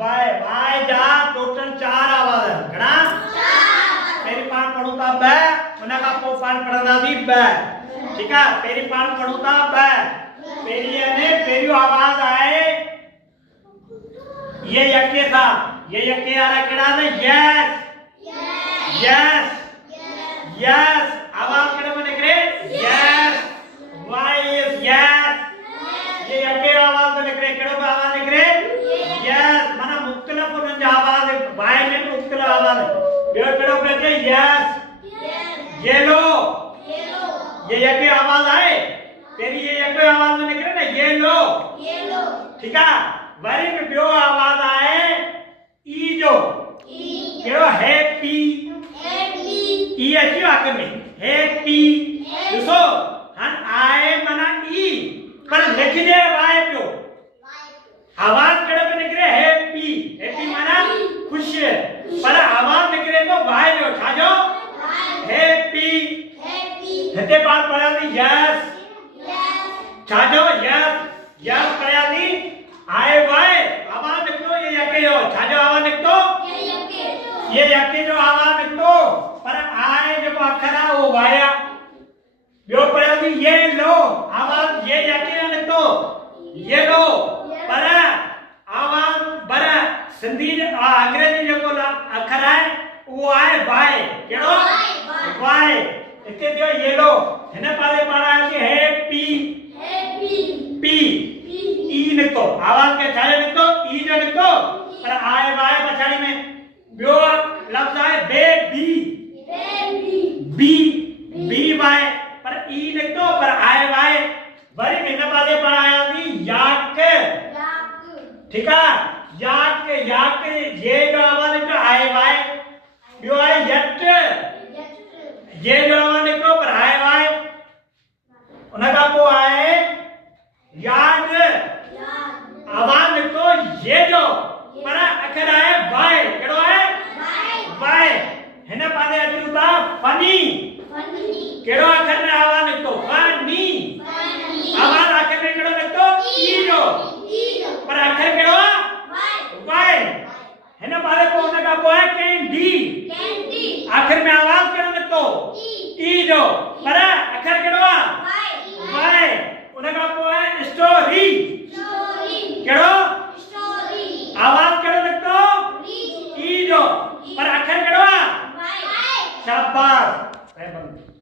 वाय वाय जा टोटल 4 आवाज है घणा 4 पहिरीं पाण पढ़ूं था ब उन खां पोइ पाण पढ़ंदासीं ब ठीक है पहिरीं पाण पढ़ूं था ब पहिरीं ने पहिरियों आवाज आहे ये यके था ये यके वाला केड़ा ने यस यस यस आवाज केड़े में निकले यस वाय इज यस ये यके आवाज में निकले केड़ो आवाज निकले यस माना मुख्तलिफ उन आवाज वाय में मुख्तलिफ आवाज है केड़ो कहते यस येलो ये यके आवाज आए तेरी ये यके आवाज में निकले ना येलो ठीक है वरी में बियो आवाज आए ई जो केड़ो हैप्पी ई अच्छी वाक्य में हैप्पी देखो हन आए मना ई पर लिख दे वाय पे आवाज केड़े पे निकले हैप्पी हैप्पी माना खुश पर आवाज निकले तो वाय जो छा जो हैप्पी हते बात पढ़ा दी यस छा जो यस यस पढ़ा दी आए वाय आवाज निकलो ये यके जो छा जो आवाज निकतो ये यके जो आवाज निकतो पर आए जो अक्षर है वो वाया यो पढ़ा दी ये लो आवाज ये यके निकतो ये लो पर आवाज बर सिंधी अंग्रेजी जो अक्षर है वो आए वाय केड़ो वाय इते जो ये लो हिन पाले पढ़ा है हैप्पी पी ई निकतो आवाज के छाले निकतो ई जो निकतो पर आए वाय पछाड़ी में बियो लफ्ज है बेबी बी बी वाय पर ई निकतो पर आए वाय वरी हिन पाले पढ़ाया थी याक ठीक है याक ये जो आवाज निकतो आए वाय बियो है यट ये जो